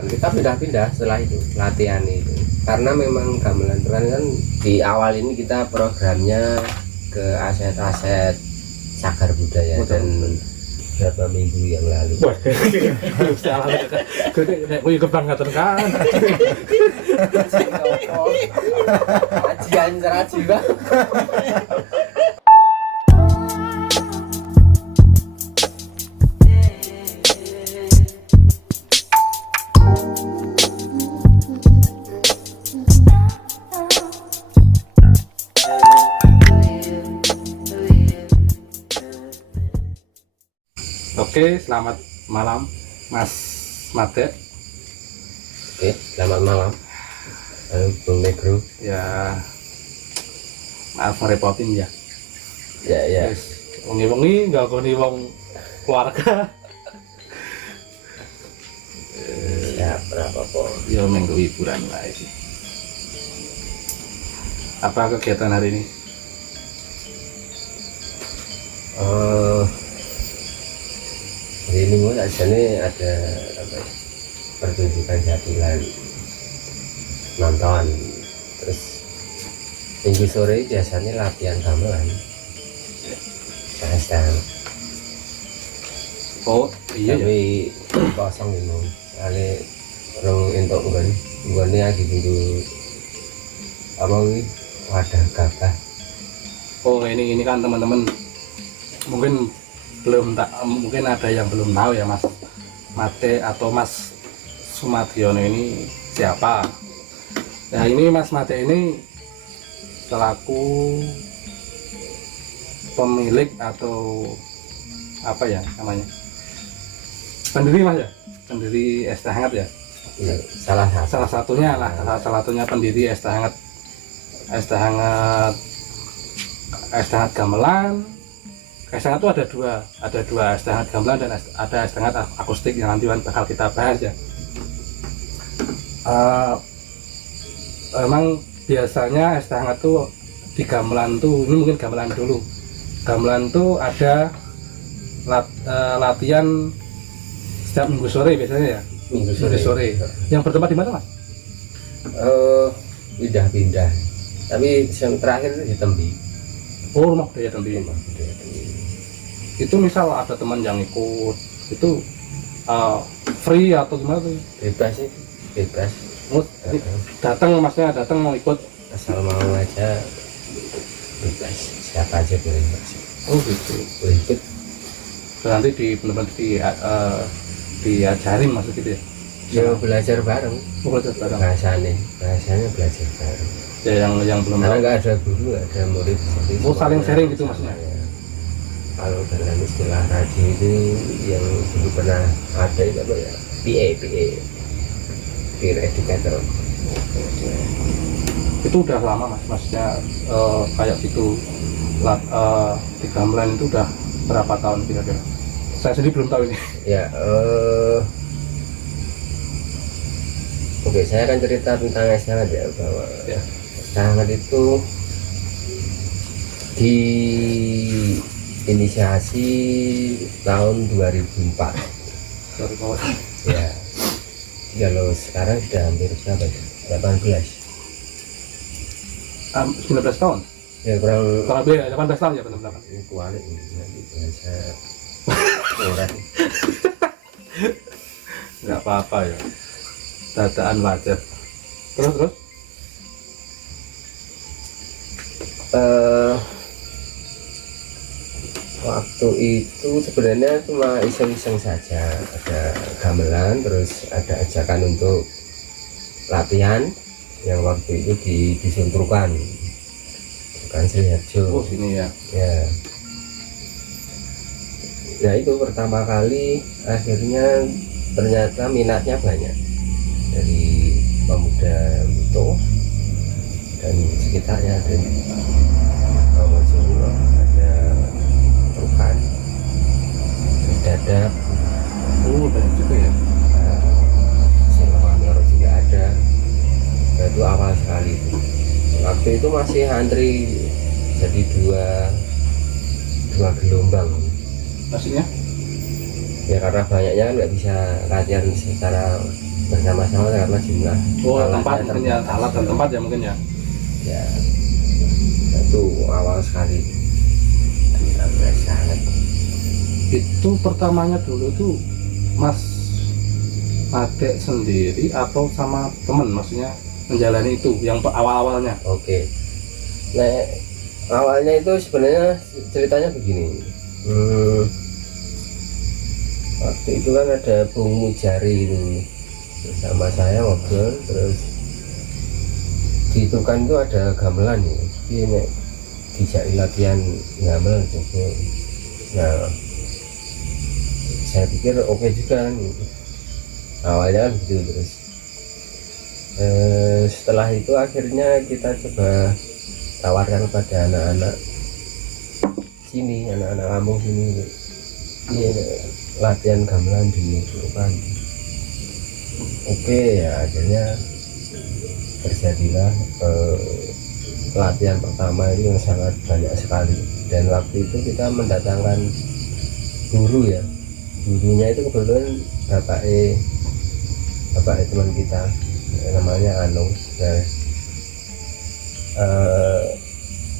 kita pindah-pindah setelah itu latihan itu, karena memang gamelan kan di awal ini kita programnya ke aset-aset cagar budaya. Betul. Dan beberapa minggu yang lalu Wah, salah gede nek kuwi kebangetan kan. ajian ceraji bang. Oke, selamat malam Mas Mate. Oke, selamat malam. Halo Bung Negro. Ya, maaf ngerepotin ya. Ya. Wis wengi-wengi gakoni wong keluarga. Siap, berapa po? Ya minggu hiburan lah ini. Apa kegiatan hari ini? Hari ini mau ajane ada apa ya, pertunjukan jadilan, nonton. Terus minggu sore biasanya latihan gamelan. Sekarang Oh, iya ya. tapi kosong ini mau soalnya orang entuk nggone lagi minggu apa ini wadah gabah. Oh, ini kan teman-teman mungkin mungkin ada yang belum tahu ya Mas Mate atau Mas Sumadiono ini siapa. Nah, ini Mas Mate ini selaku pemilik atau apa ya namanya, pendiri Mas ya, pendiri Es Teh Hangat ya, Ya, salah salah satunya pendiri Es Teh Hangat, Es Teh Hangat, Es Teh Hangat Gamelan. Es Teh Hangat itu ada dua es teh hangat gamelan dan ada es teh hangat akustik yang nanti bakal kita bahas ya. Emang biasanya es teh hangat tuh di gamelan tuh, ini mungkin gamelan dulu. Gamelan tuh ada latihan setiap minggu sore biasanya ya. minggu Minggu sore. Yang bertempat di mana Mas? Pindah-pindah. Tapi yang terakhir itu di Tembi. Oh, rumah budaya Tembi. Itu misal ada teman yang ikut itu free atau gimana tuh? Bebas sih, bebas. Maksudnya datang mau ikut, Asal mau aja bebas. Siapa aja boleh masuk. oh gitu. Boleh ikut. Nanti benar-benar diajarin maksud gitu ya? Ya belajar bareng. Belajar bareng. Bahasanya belajar bareng. Ya yang belum Karena tahu. nggak ada guru, ada murid. Jadi Oh, saling semuanya sharing gitu sama maksudnya? ya. Kalau dalam istilah radio itu yang dulu pernah ada itu apa ya? PA, peer educator. Itu udah lama Mas, maksudnya kayak gitu di gamelan itu udah berapa tahun kira-kira? Saya sendiri belum tahu ini. Ya, oke, saya akan cerita tentang Es Teh Hangat ya, bahwa Ya. Es Teh Hangat itu di inisiasi tahun 2004 Dari bawah. ya. Kalau sekarang sudah hampir berapa ya? 18 19 tahun? ya, kurang Kurang lebih 18 tahun ya benar-benar. kualik nanti bahasa orang. Nggak apa-apa ya, dadaan wajar. Terus Waktu itu sebenarnya cuma iseng-iseng saja, ada gamelan, terus ada ajakan untuk latihan yang waktu itu di Suntukan, bukan Sriharjo. oh sini ya. Ya. Nah itu pertama kali, akhirnya ternyata minatnya banyak dari pemuda itu dan sekitarnya, dari Probolinggo, ada Tuhan, Dadap, Oh banyak juga ya. Silwanur juga ada. Nah, itu awal sekali itu. Waktu itu masih antri jadi dua gelombang. Maksudnya? Ya karena banyaknya kan nggak bisa latihan secara bersama-sama karena jumlah tempat alatnya mungkin ya, alat dan tempat ya mungkin ya. ya itu awal sekali sangat. Itu pertamanya dulu tuh Mas adek sendiri atau sama temen, maksudnya menjalani itu yang awal-awalnya? Oke. Nah, awalnya itu sebenarnya ceritanya begini. Waktu itu kan ada Bung Mujari itu bersama saya ngobrol, terus di itu kan itu ada gamelan ya. Ini dijak latihan gamelan juga. Nah, saya pikir oke juga kan. Awalnya kan gitu terus. Setelah itu akhirnya kita coba tawarkan pada anak-anak sini, anak-anak kampung sini, ini latihan gamelan di Turukan. Oke ya, akhirnya terjadilah pelatihan pertama itu yang sangat banyak sekali, dan waktu itu kita mendatangkan guru ya. Gurunya itu kebetulan bapak teman kita namanya Anung. Nah,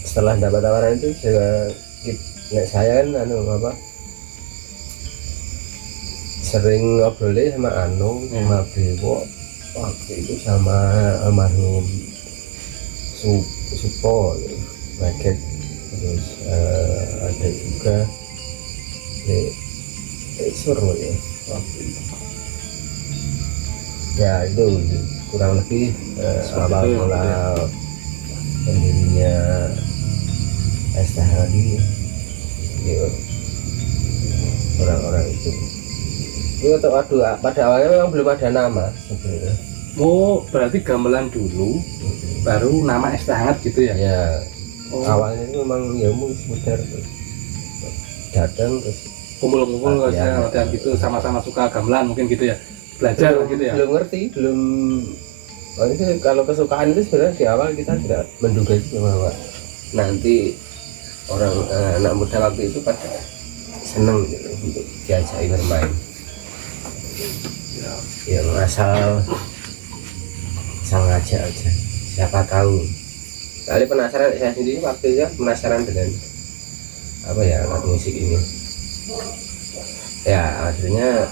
setelah dapat tawaran itu saya kan sering ngobrol sama Anung, sama Brewo waktu itu, sama almarhum Supo Maget, terus ada juga Suruh ya waktu itu. Ya itu kurang lebih awal mula pendirinya STHD ya, orang-orang itu. Pada awalnya memang belum ada nama sebenarnya. Oh, berarti gamelan dulu baru nama es teh hangat gitu ya? Ya, awalnya itu memang ya sekedar datang terus kumpul-kumpul latihan gitu, sama-sama suka gamelan mungkin gitu ya, belajar gitu ya. Belum ngerti, itu kalau kesukaan itu sebenarnya di awal kita tidak menduga juga bahwa nanti orang anak muda waktu itu pada seneng gitu, untuk diajak bermain. Yang asal ngajak aja, siapa tahu. Kali penasaran, saya sendiri waktu itu penasaran dengan apa ya, alat musik ini. Ya akhirnya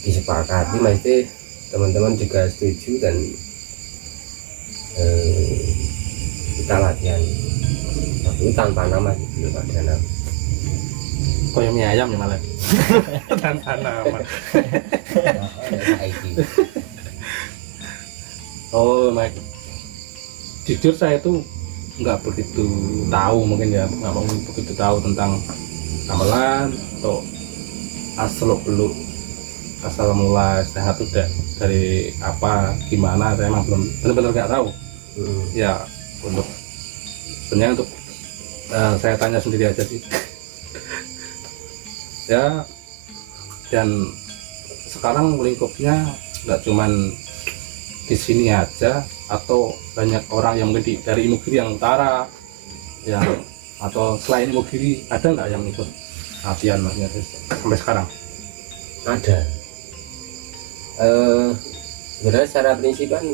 disepakati, mesti teman-teman juga setuju, dan kita latihan waktu itu tanpa nama sih, belum ada nama. Kok yang mie ayam ya malah tanpa nama. Oh, Mike, jujur saya tuh nggak begitu tahu, mungkin ya nggak begitu tahu tentang gamelan atau asal mula sehat udah dari apa gimana, saya emang belum benar-benar nggak tahu. Ya sebenarnya untuk saya tanya sendiri aja sih. Ya, dan sekarang lingkupnya nggak cuman di sini aja, atau banyak orang yang mungkin dari Imogiri yang utara, yang atau selain Imogiri ada nggak yang ikut latihan maksudnya sampai sekarang? Ada. Sebenarnya secara prinsip kan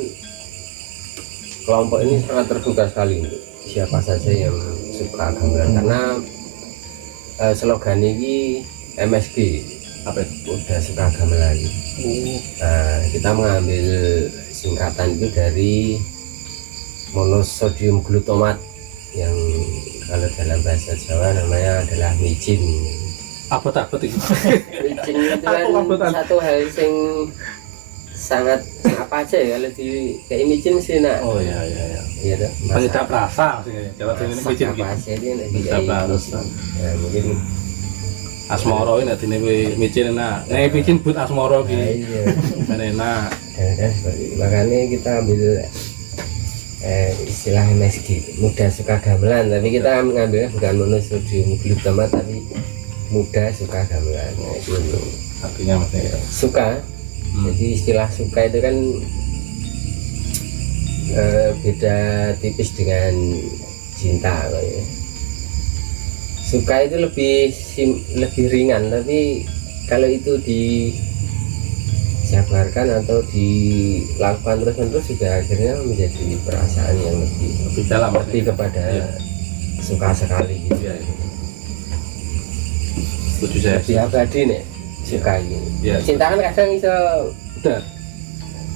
kelompok ini sangat terbuka sekali untuk siapa saja yang suka gamelan, karena slogan ini MSG, apa itu, udah suka gamelan. Kita mengambil singkatan itu dari monosodium glutamat, yang kalau dalam bahasa Jawa namanya adalah micin. Apa itu? Micin itu kan satu hal yang sangat apa aja ya, kalau di kayak micin sih nak. Oh iya tuh. Penyedap rasa sih, kalau ini micin gitu. Ya mungkin asmoro ini nanti nih micin enak, micin buat asmoro gitu. Enak. Makanya kita ambil istilah MSG, muda suka gamelan, tapi kita mengambilnya bukan monosodium glutamat tapi muda suka gamelan. Itu artinya maksudnya suka. Jadi istilah suka itu kan beda tipis dengan cinta ya. Suka itu lebih ringan, tapi kalau itu dijabarkan atau dilakukan terus-menerus juga akhirnya menjadi perasaan yang lebih dalam, lebih kepada iya. suka sekali gitu. Iya, iya. Setuju saya. Lebih abadi nih suka ini. Iya. Cinta kan kadang bisa Udah,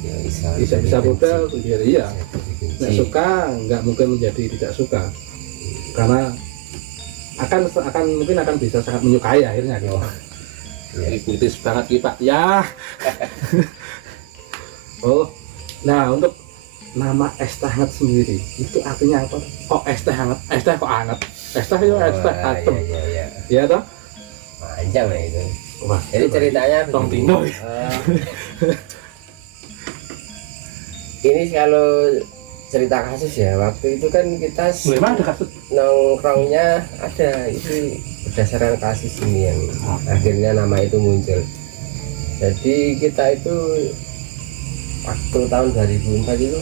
ya bisa mudah menjadi iya. benci. Nggak suka nggak mungkin menjadi tidak suka, karena mungkin akan bisa sangat menyukai akhirnya gitu. Ya. Puitis banget nih Pak ya. Oh, nah untuk nama es teh hangat sendiri itu artinya apa? Kok es teh hangat? Es teh kok hangat? Es teh itu es teh adem. Iya. Iya toh? Panjang lah itu. Wah, Jadi ceritanya Tong begini. Tino. Ini kalau cerita kasus ya, waktu itu kan kita Memang ada kasus. nongkrongnya ada itu berdasarkan kasus ini yang akhirnya nama itu muncul. Jadi kita itu waktu tahun 2004 itu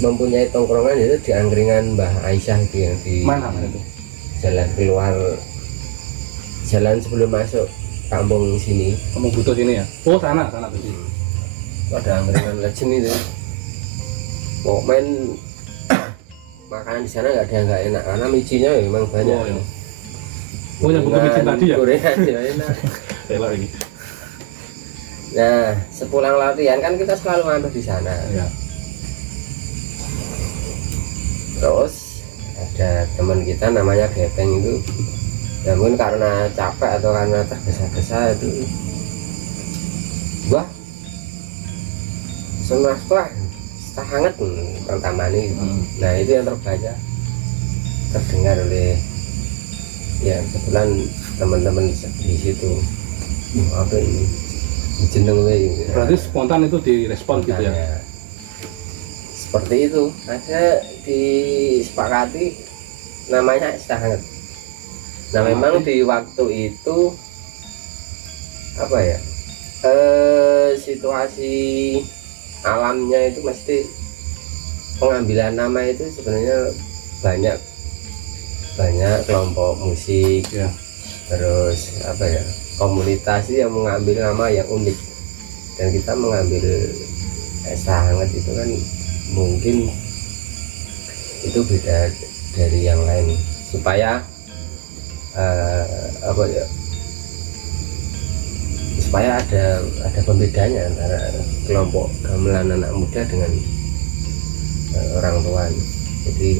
mempunyai tongkrongan itu di angkringan Mbah Aisyah itu yang di Mana itu? jalan keluar, jalan sebelum masuk kampung sini. Kamu butuh sini ya? Oh sana tadi. Ada angkringan legend itu. Mau main makanan di sana nggak enak karena micinnya ya memang banyak. Oh, iya. Oh yang butuh micin tadi ya? Gorengan ya enak. Elok ini. Nah sepulang latihan kan kita selalu mampir di sana. Ya. Terus ada teman kita namanya Gepeng itu, namun karena capek atau karena tergesa-gesa itu, wah setelah hangat pertama ini. Nah itu yang terdengar oleh ya kebetulan teman-teman di situ. Apa ini jeneng ini. Berarti spontan itu direspon gitu ya? Seperti itu. Ada disepakati namanya es teh hangat. Nah memang di waktu itu apa ya, situasi alamnya itu mesti pengambilan nama itu sebenarnya banyak kelompok musik Ya. terus apa ya, komunitas yang mengambil nama yang unik, dan kita mengambil es teh hangat itu kan mungkin itu beda dari yang lain supaya apa ya, supaya ada pembedanya antara kelompok gamelan anak muda dengan orang tua. Jadi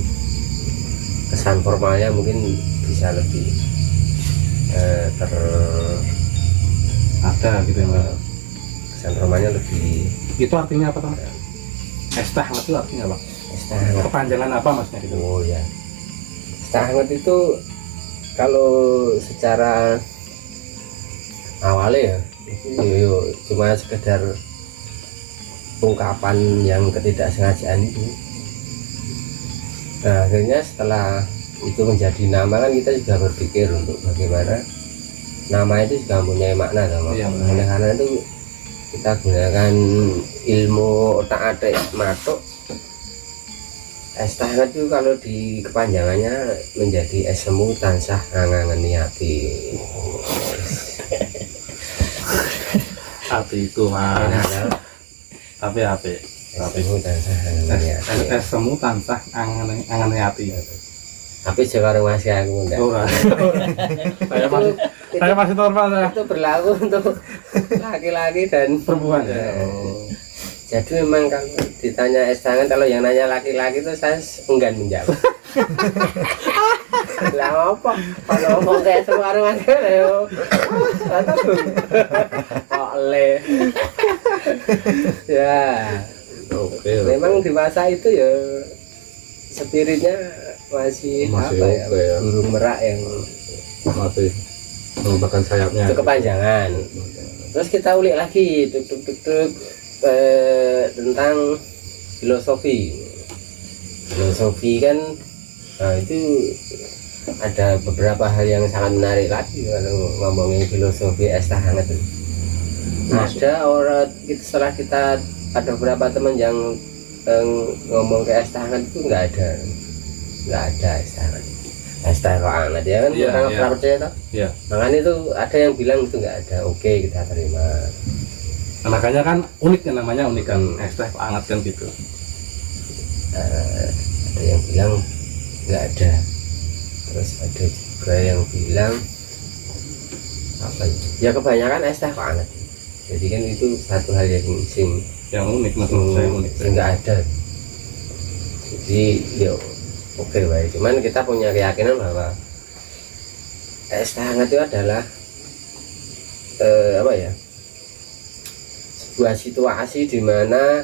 kesan formalnya mungkin bisa lebih Ada gitu ya. kesan formalnya lebih. Itu artinya apa Pak? Es teh hangat itu artinya apa? Es teh hangat. Kepanjangan apa maksudnya gitu? Oh ya, es teh hangat itu kalau secara awalnya ya itu cuma sekedar ungkapan yang ketidaksengajaan itu. Nah akhirnya setelah itu menjadi nama kan kita juga berpikir untuk bagaimana nama itu juga mempunyai makna sama. Iya, Oleh karena itu kita gunakan ilmu otak atik matuk. Es teh hangat itu kalau di kepanjangannya menjadi es semu tansah ngangangeni ati. Api itu mah. Tapi api. Es semu tansah ngangangeni ati. Es semu tansah angan hati. Tapi sekarang masih aku enggak. Ora. Saya masih normal ya. Itu berlaku untuk laki-laki dan Perempuan ya. Jadi memang kalau ditanya es tangan, kalau yang nanya laki-laki itu saya enggan menjawab. Lah apa? Kalau ngomong kayak sekarang aja yo. Kok le. Ya. Oke. Memang di masa itu ya spiritnya masih apa ya? oke ya. Burung merak yang Masih mengembangkan sayapnya. itu kepanjangan. Terus kita ulik lagi tuk tentang filosofi kan. Nah itu ada beberapa hal yang sangat menarik lagi kalau ngomongin filosofi es teh hangat itu. Ada orang setelah kita ada beberapa teman yang ngomong ke es teh hangat itu nggak ada es teh hangat. Es teh kok hangat ya kan, Iya, pernah percaya toh? Iya. Makanya itu ada yang bilang itu nggak ada. Oke, kita terima. Nah, makanya kan unik kan, namanya unik kan, es teh hangat kan gitu. Ada yang bilang nggak ada, terus ada juga yang bilang apa ya, kebanyakan es teh hangat, jadi kan itu satu hal yang unik menurut saya unik nggak ada. Jadi yo oke baik, cuman kita punya keyakinan bahwa es teh hangat itu adalah apa ya, sebuah situasi di mana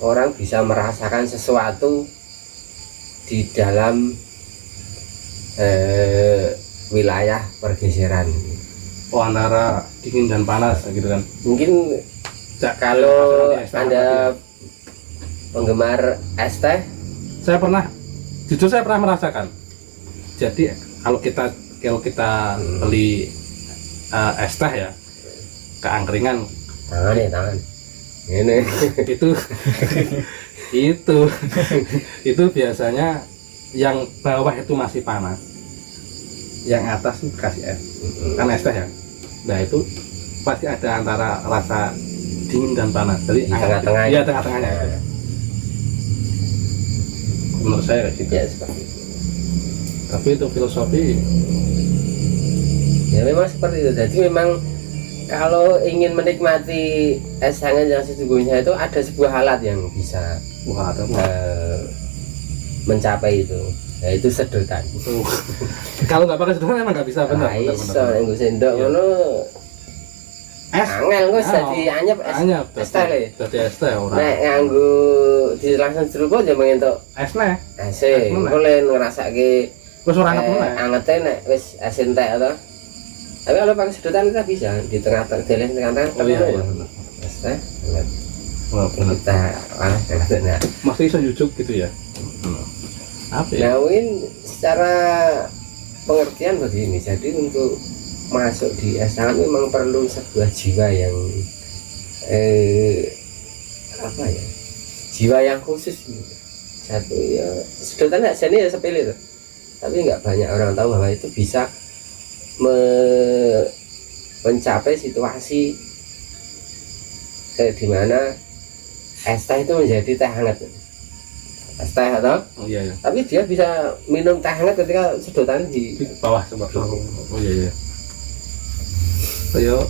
orang bisa merasakan sesuatu di dalam wilayah pergeseran. Oh, antara dingin dan panas gitu kan. Mungkin kalau Anda penggemar es teh, saya pernah merasakan. Jadi kalau kita beli es teh ya, keangkringan tangan ini itu biasanya yang bawah itu masih panas, yang atas itu kasih es, kan es teh ya. Nah itu pasti ada antara rasa dingin dan panas, jadi di tengah-tengah. Iya, tengah-tengahnya itu. Menurut saya kayak gitu Ya seperti itu. Tapi itu filosofi Ya memang seperti itu. Jadi memang kalau ingin menikmati es hangat yang sesungguhnya itu ada sebuah alat yang bisa mencapai itu, yaitu sedotan. Kalau nggak pakai sedotan emang nggak bisa, benar. Iso nggo sendok ngono Es angel kok dadi anyep es teh le. Dadi es teh ora. Nek nganggo di langsung jeruk ya mengentuk Es neh. ase, mulai ngrasake Wis ora anget meneh. angete nek wis es entek to. Tapi kalau pakai sedotan kita bisa di tengah-tengah deleng tengah-tengah. Oh iya benar. Es teh. Oh, benar. Kita panas tengah-tengah. Masih iso jujuk gitu ya. Apa ya? Nah, mungkin secara pengertian begini. Jadi untuk masuk di es hangat memang perlu sebuah jiwa yang apa ya, jiwa yang khusus gitu. Satu ya sedotan aja nih ya sepele tuh, tapi nggak banyak orang tahu bahwa itu bisa mencapai situasi di mana es teh itu menjadi teh hangat, es teh atau Oh iya ya. tapi dia bisa minum teh hangat ketika sedotan di Di bawah coba. Oh iya iya. Ayo,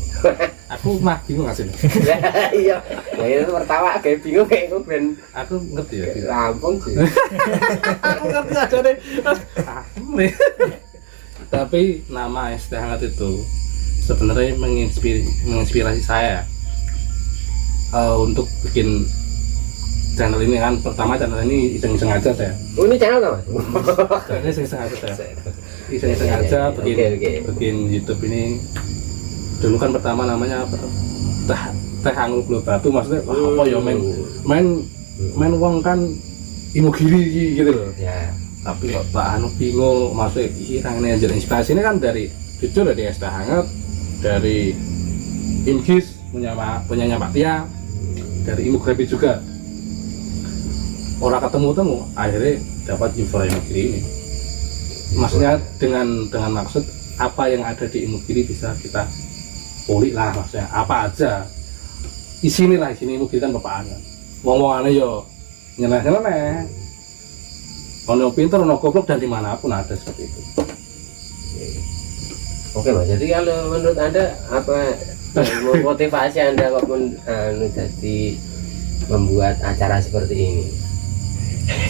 aku mah bingung asli. iya, ya itu pertama kayak bingung kayak gue ben Aku ngerti ya. rampung sih. Aku ngerti aja deh. Tapi nama es teh hangat itu sebenarnya menginspirasi saya untuk bikin channel ini kan. Pertama channel ini iseng-iseng aja saya. Oh, ini channel apa? Ini iseng-iseng aja saya. Iseng-iseng aja bikin YouTube ini. Dulu kan pertama namanya apa? Teh Anu Pulau Batu, maksudnya apa ya main uang kan imogiri gitu loh. Ya. Tapi kok Pak Anu bingung, maksudnya ini aja inspirasi ini kan dari jujur dari es teh hangat, dari Imgis punyanya Pak Tia, dari Imografi juga. Orang ketemu akhirnya dapat Yufra Imogiri ini. Maksudnya dengan maksud apa yang ada di Imogiri bisa kita kulik lah, maksudnya apa aja isini Imogiri kan bapaknya ngomong-ngomongannya yo nyeleneh ono pinter ono goblok dan dimanapun ada seperti itu. Oke Mas, jadi kalau menurut Anda apa motivasi Anda kok jadi membuat acara seperti ini?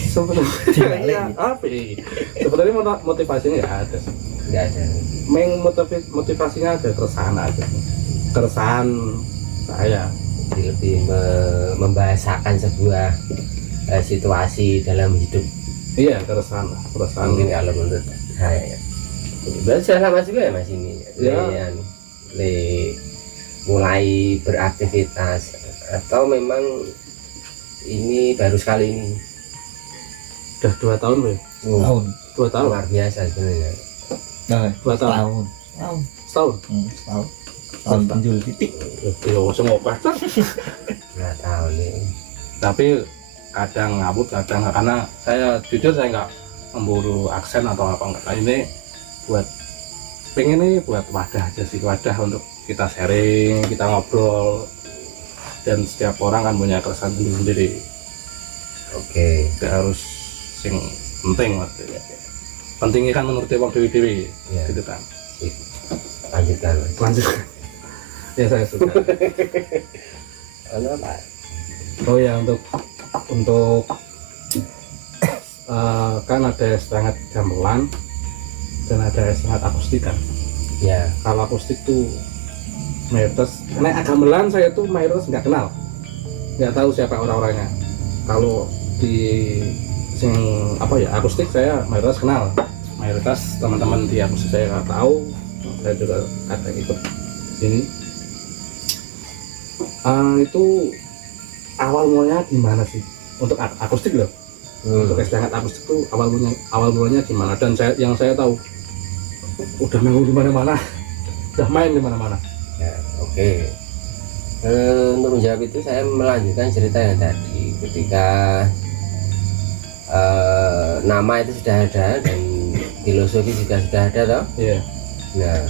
Sebenarnya apa ya? Sebenarnya motivasinya nggak ada sih. Nggak ada. Motivasinya ada keresahan aja. Keresahan saya. Jadi lebih membahasakan sebuah situasi dalam hidup. Iya, keresahan lah. Keresahan. Mungkin kalau menurut saya ya. Berarti sudah lama juga ya Mas ini? Ya. Mulai beraktivitas atau memang ini baru sekali ini? Udah 2 tahun ya? Tahun. 2 tahun. Luar biasa sebenarnya. Nah, 2 tahun. Setahun. Setahun. Tahun penjul titik. Ya usah ngopah. 2 tahun ini. Tapi kadang ngabut, kadang nggak, karena saya jujur saya nggak memburu aksen atau apa enggak. Ini pengen ini buat wadah aja sih, wadah untuk kita sharing, kita ngobrol. dan setiap orang kan punya keresahan sendiri. Oke. Gak harus sing penting maksudnya. Pentingnya kan menurut wong dewi-dewi Ya. gitu kan. Sip. Lanjutkan. Mas. Lanjut. Ya saya suka. Halo Pak. Oh ya, untuk kan ada es hangat gamelan dan ada es hangat akustik kan. Ya. Kalau akustik tuh mayoritas, nek gamelan saya tuh mayoritas nggak kenal, nggak tahu siapa orang-orangnya. Kalau di sing apa ya akustik saya mayoritas kenal, mayoritas teman-teman di akustik saya nggak tahu, saya juga kadang ikut sini. Itu awal mulanya gimana sih untuk akustik loh? Untuk es hangat akustik itu awal mulanya gimana? Dan yang saya tahu udah manggung di mana-mana, udah main di mana-mana. Ya, oke. Untuk menjawab itu saya melanjutkan cerita yang tadi ketika nama itu sudah ada dan filosofi juga sudah ada toh. Iya. Nah,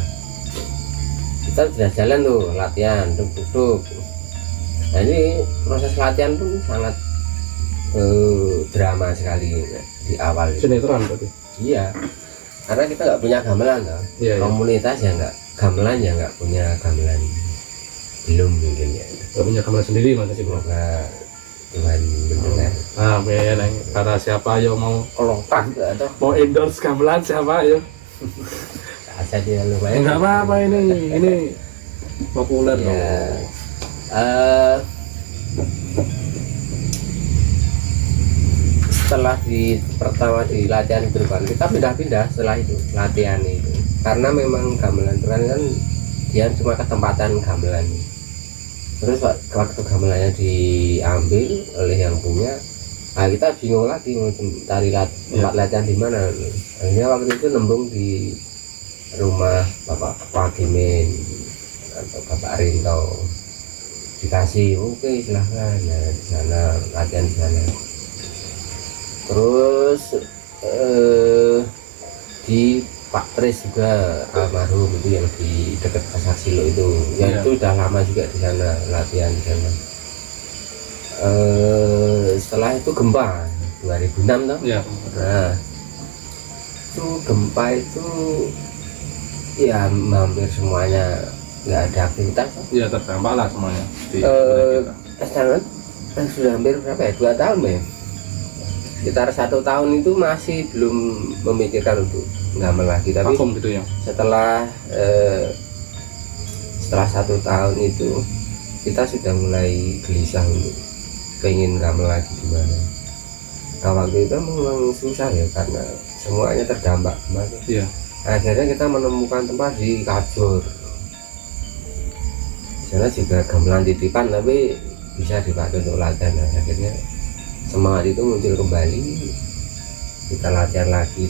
kita sudah jalan tuh latihan, duduk. Nah ini proses latihan pun sangat drama sekali di awal. Sinetron berarti. Iya, karena kita nggak punya gamelan toh. Iya, iya. Komunitas ya nggak gamelan ya nggak punya gamelan, belum mungkin ya. Gak punya kamera sendiri mana sih bro? Semoga Tuhan mendengar. Amin. Kata siapa yo mau Kelompak atau mau endorse gamelan siapa yo? aja dia lumayan. Enggak apa-apa ini populer Ya. loh. Setelah pertama di latihan berban kita pindah-pindah setelah itu latihan itu karena memang gamelan kan dia cuma ketempatan gamelan. Terus waktu gamelannya diambil oleh yang punya, nah kita bingung lagi mau cari tempat latihan di mana. Akhirnya waktu itu nembung di rumah Pak Gimin atau Bapak Rinto, dikasih oke silahkan. Nah di sana latihan di sana. Terus di Pak Tris juga almarhum itu yang di dekat Pasar Silo itu, yang itu udah lama juga di sana latihan di sana. Setelah itu gempa 2006 toh. Iya. Nah itu gempa itu ya hampir semuanya nggak ada aktivitas. Iya terdampak lah semuanya. Di Sangat sudah hampir berapa ya 2 tahun ya, sekitar 1 tahun itu masih belum memikirkan untuk gamelan lagi, tapi vakum gitu ya. setelah 1 tahun itu kita sudah mulai gelisah untuk pengen gamelan lagi di mana. Nah waktu itu memang susah ya karena semuanya terdampak kemarin. Iya. Akhirnya kita menemukan tempat di Kajur. Di sana juga gamelan titipan tapi bisa dipakai untuk latihan. Nah, akhirnya semangat itu muncul kembali, kita latihan lagi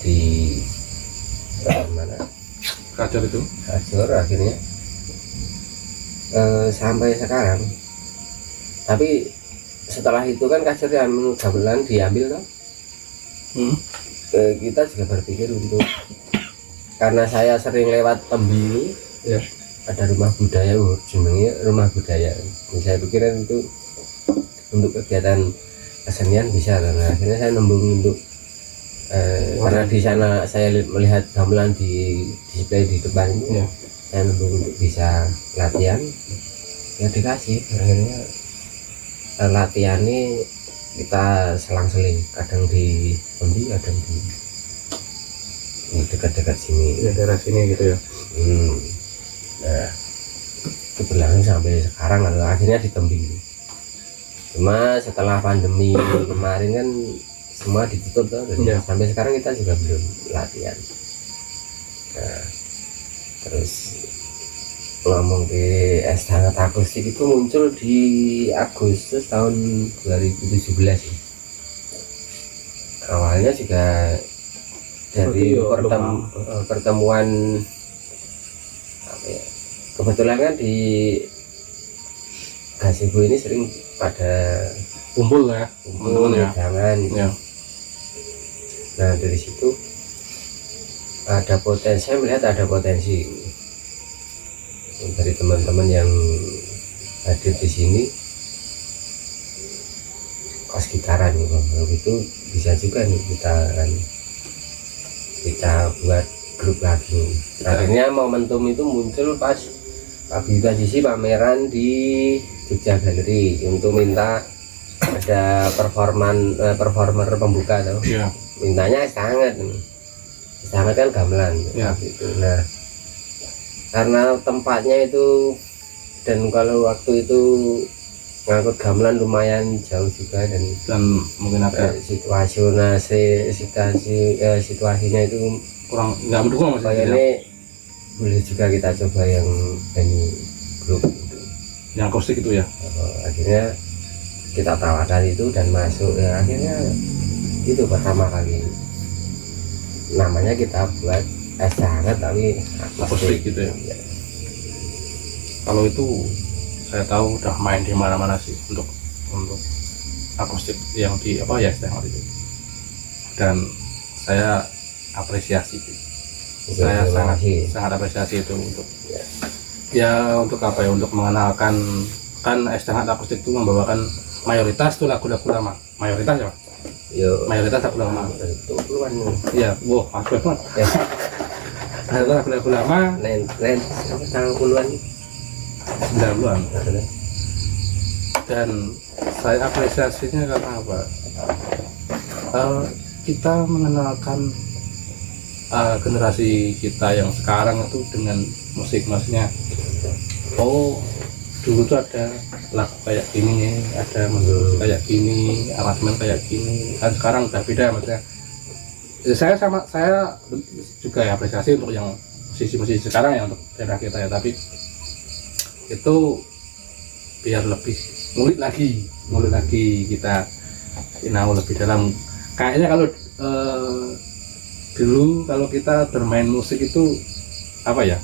di mana Kajar itu. Kajur akhirnya sampai sekarang. Tapi setelah itu kan Kajur yang gamelan diambil toh. Kita juga berpikir untuk, karena saya sering lewat Tembi Ya. ada rumah budaya, jenenge rumah budaya. Saya pikirin itu untuk kegiatan kesenian bisa, karena akhirnya saya nembung untuk karena di sana saya melihat gamelan di display di depan itu. Ya. Saya nembung untuk bisa latihan, ya dikasih. Akhirnya latihan ini kita selang-seling, kadang di Tembi, kadang di dekat-dekat sini. Ya daerah sini gitu ya. Nah itu berlangsung sampai sekarang, akhirnya di Tembi. Cuma setelah pandemi kemarin kan semua ditutup tuh, jadi sampai sekarang kita juga belum latihan. Nah, terus ngomong ke es hangat akustik itu muncul di Agustus tahun 2017 ya. Awalnya juga dari pertemuan apa ya, kebetulan kan di Gazebo ini sering pada Kumpul ya. kumpul ya. jangan Ya. Nah dari situ ada potensi, saya melihat ada potensi dari teman-teman yang hadir di sini pas gitaran nih Bang. Kalau itu bisa juga nih kita buat grup lagi. Akhirnya momentum itu muncul pas Pak Bima Jisi pameran di Jogja Gallery untuk minta ada performer pembuka tuh. Iya. Mintanya sangat kan gamelan Ya. gitu. Nah, karena tempatnya itu dan kalau waktu itu ngangkut gamelan lumayan jauh juga dan mungkin ada situasinya itu kurang nggak mendukung maksudnya. kayaknya boleh juga kita coba yang nyanyi grup itu. Yang akustik itu ya. Akhirnya kita tawarkan itu dan masuk ya, akhirnya itu pertama kali namanya kita buat hangat tapi Akustik gitu ya. Kalau itu saya tahu udah main di mana-mana sih untuk akustik yang di apa ya istilahnya itu. Dan saya apresiasi itu. Saya sangat apresiasi itu untuk ya untuk apa ya, untuk mengenalkan kan es hangat akustik itu membawakan mayoritas tuh lagu-lagu lama, mayoritas ya Pak? Mayoritas lagu lama itu keluar iya. Wah aku banget ya. Mayoritas lagu lama Lain tahun puluhan 90-an. Dan saya apresiasinya karena apa, kita mengenalkan generasi kita yang sekarang itu dengan musiknya. Oh dulu tuh ada lagu kayak gini, ada musik kayak gini, aransemen kayak gini, kan sekarang udah beda maksudnya. Ya, saya juga ya apresiasi untuk yang musisi sekarang ya, untuk daerah kita ya, tapi itu biar lebih ngulik lagi kita tahu lebih dalam. Kayaknya kalau dulu kalau kita bermain musik itu apa ya,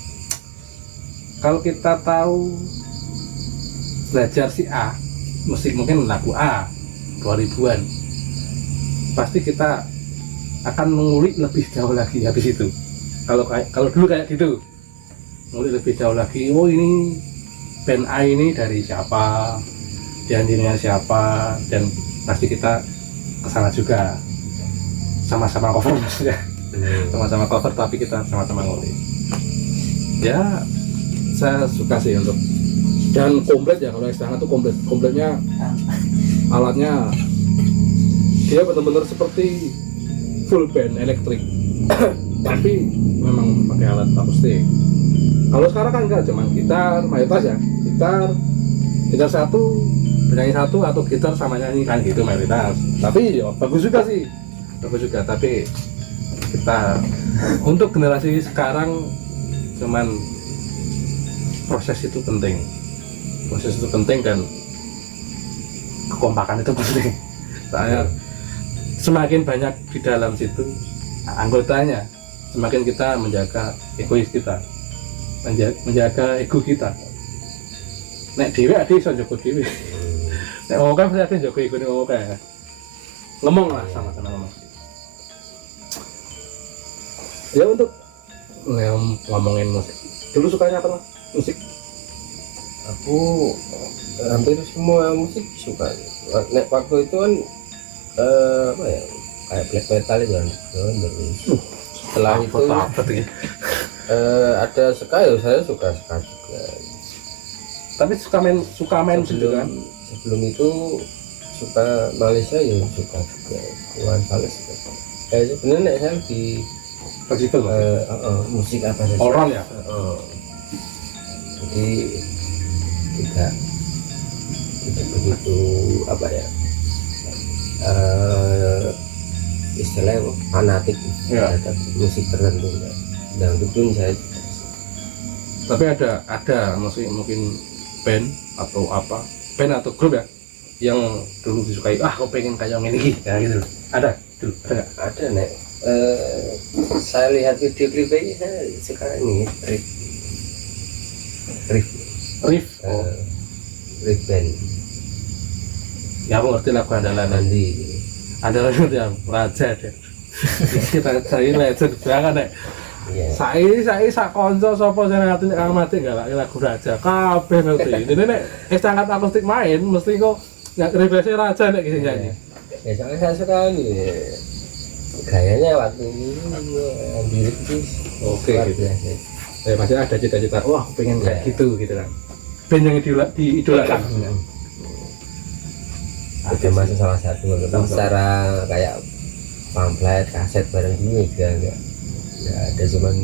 kalau kita tahu belajar si A musik, mungkin lagu A 2000-an, pasti kita akan mengulik lebih jauh lagi habis itu. Kalau dulu kayak gitu, ngulik lebih jauh lagi. Oh ini band A ini dari siapa, dianjingnya siapa, dan pasti kita kesana juga, sama-sama cover maksudnya. Sama-sama cover tapi kita sama-sama ngulik. Ya saya suka sih untuk, dan komplit ya, kalau Estana tuh kompletnya alatnya dia benar-benar seperti full band elektrik tapi memang pakai alat akustik. Kalau sekarang kan enggak, cuman gitar mayoritas ya, gitar satu, penyanyi satu, atau gitar sama nyanyi kan gitu mayoritas. Tapi ya, bagus juga, tapi kita untuk generasi sekarang cuman proses itu penting dan kekompakan itu penting. Soalnya semakin banyak di dalam situ anggotanya, semakin kita menjaga egois kita, menjaga ego kita. Nek dhewe ade iso njaga dhewe. Nek ngomong kan pasti ade njaga ego ngomong kae. Ngomong lah, sama-sama ngomong. Ya untuk ngomongin musik. Dulu sukanya apa Mas? Musik? Aku hampir semua musik suka. Nek waktu itu kan apa ya, kayak black metal itu kan. Terus setelah itu ada ska, ya saya suka ska juga. Tapi suka main gitu kan? Sebelum itu suka Malaysia ya suka juga. Iwan Fals juga. Sebenarnya saya di fleksibel musik apa saja. All round ya. Jadi tidak begitu apa ya, istilahnya fanatik terhadap musik tertentu. Dangdut pun saya. Tapi ada musik mungkin band atau grup ya yang dulu disukai, aku pengen kayak ini ya gitu. Ada Nek. Saya lihat video klipnya, saya suka ini Riff band. Ya aku ngerti lagu andalan nanti andalan yang raja deh. Kita cari legend banget Nek. Iya. Sak konco sapa sing ngerti Kang Mati galak lagu raja kabeh ngerti. Dene nek sangat akustik main mesti kok nggak refleksi raja nek sing nyanyi. Ya soalnya saya suka ya, gayanya waktu ini diri itu Oke luar gitu. biasa. Masih ada cita-cita, wah aku pengen kayak Iya. gitu kan. Band yang diidolakan. Itu masuk salah satu tentang secara kayak pamflet, kaset bareng dulu juga enggak ada, cuman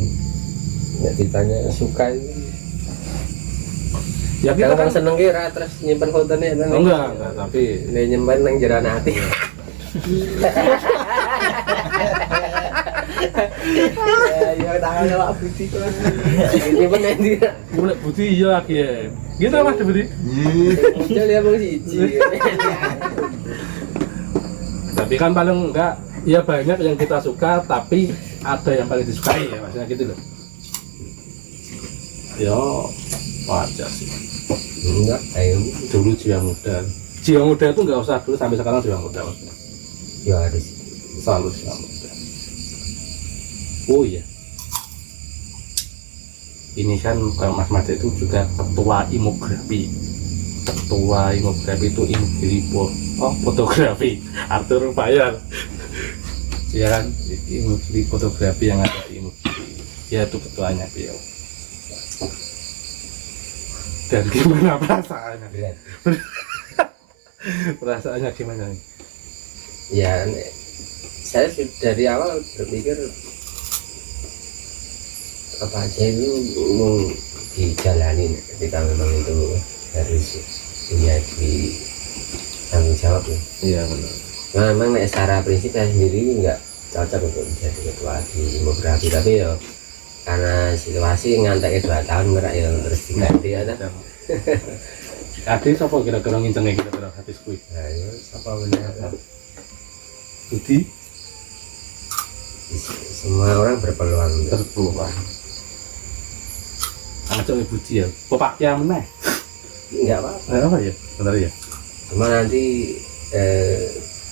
nggak ditanya suka itu. Ya kita Kalau kan seneng kira terus nyimpen fotonya itu enggak, tapi ini nyimpen nang jero hati. Ya tangan Pak Budi kok. Nyimpen nanti. mulai Budi iya lagi ya. Gitu Mas Budi. Muncul ya bang siji. Tapi kan paling enggak ya banyak yang kita suka tapi ada yang paling disukai ya maksudnya gitu loh. Ya wajar sih. Enggak, ayo. Dulu jiwa muda. Jiwa muda itu enggak usah dulu sampai sekarang jiwa muda maksudnya. Ya harus. Selalu jiwa muda. Oh iya. Ini kan kalau Mas Made itu juga ketua imografi. Ketua imografi itu fotografi. Arthur Bayar. Dia kan imografi fotografi yang ada di imografi. Dia itu ketuanya beliau. Dan gimana perasaannya? Berat. Perasaannya gimana nih? Ya, saya dari awal berpikir apa aja itu mau dijalani ketika memang itu harus punya di tanggung jawab ya. Iya benar. Nah, memang secara prinsip saya sendiri nggak cocok untuk menjadi ketua di imografi, tapi ya karena situasi nganteknya 2 tahun ngerak ya terus diganti ya kan. Ade siapa kira-kira ngincengnya kira-kira habis kuwi? Nah itu siapa benar? Budi Semua orang berpeluang. terpeluang. Aja Budi ya. Pepak ya meneh. Nggak apa-apa. Apa ya? Benar ya. Cuma nanti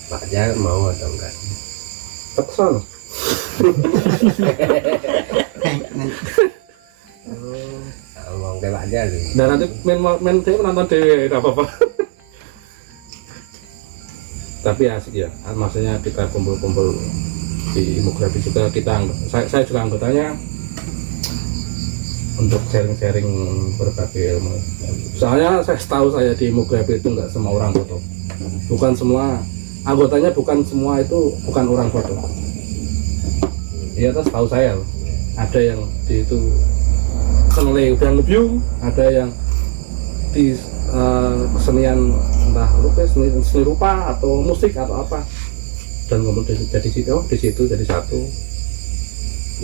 Pak Jar mau atau enggak? Tekson. Ngomong ke Pak Jar nih. Dan nanti main dia nonton deh, nggak apa-apa. Tapi asik ya, maksudnya kita kumpul-kumpul di imografi juga kita, saya juga anggotanya untuk sharing-sharing berbagai ilmu. Soalnya setahu saya di imografi itu nggak semua orang foto, bukan semua anggotanya, bukan semua itu bukan orang foto. Iya, terus tahu saya loh. Ada yang di itu senilai dan review, ada yang di kesenian entah lukis, seni rupa atau musik atau apa, dan kemudian jadi situ, di situ jadi satu.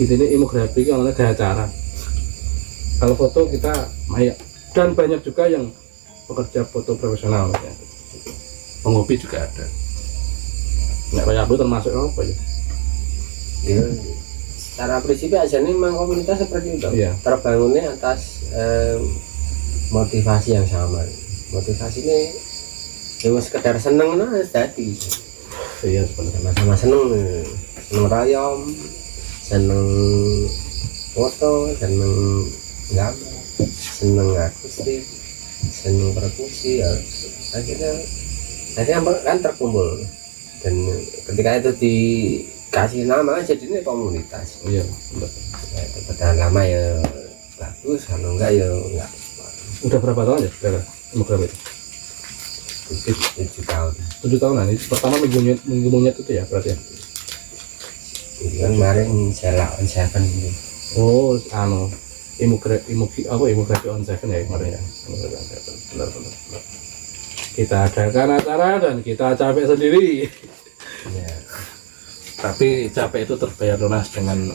Intinya imografi itu namanya gaya acara. Kalau foto kita maya, dan banyak juga yang pekerja foto profesional ya. Penghobi juga ada. Nggak kayak aku termasuk apa ya? Ya, secara prinsipnya aja nih memang komunitas seperti itu. Iya. Terbangunnya atas motivasi yang sama. Motivasi ini cuma sekedar seneng nah jadi. Iya sebenarnya. Sama-sama seneng rayom, seneng foto, seneng gambar, seneng akustik, seneng perkusi ya. Akhirnya kan terkumpul, dan ketika itu dikasih nama jadinya komunitas. Iya. Betul. Ya, bertahan lama ya bagus, kalau enggak ya enggak. Udah berapa tahun ya saudara imografi itu? 7 tahun. 7 tahunan. Ini pertama minggu monyet itu ya berarti ya? Itu kan kemarin saya on seven gitu. Oh, imografi on seven ya kemarin ya. Imografi on seven. Benar. Kita adakan acara dan kita capek sendiri. Ya, Tapi capek itu terbayar lunas dengan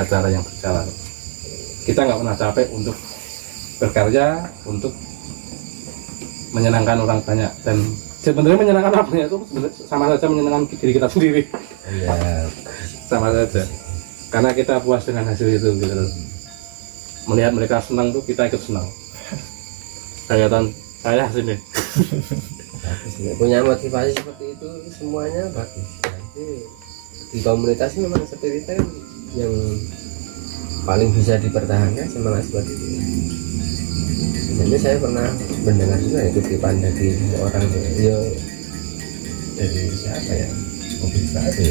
acara yang berjalan. Kita nggak pernah capek untuk berkarya, untuk menyenangkan orang banyak, dan sebenarnya menyenangkan orang banyak itu sama saja menyenangkan diri kita sendiri. ya, Sama saja, karena kita puas dengan hasil itu gitu. Melihat mereka senang tuh kita ikut senang. Kelihatan saya sini. bagus. Punya motivasi seperti itu semuanya bagus. Jadi di komunitas ini memang spiritnya yang paling bisa dipertahankan semangat seperti itu. Jadi saya pernah mendengar juga kutipan dari orang ya dari siapa ya, mobil satu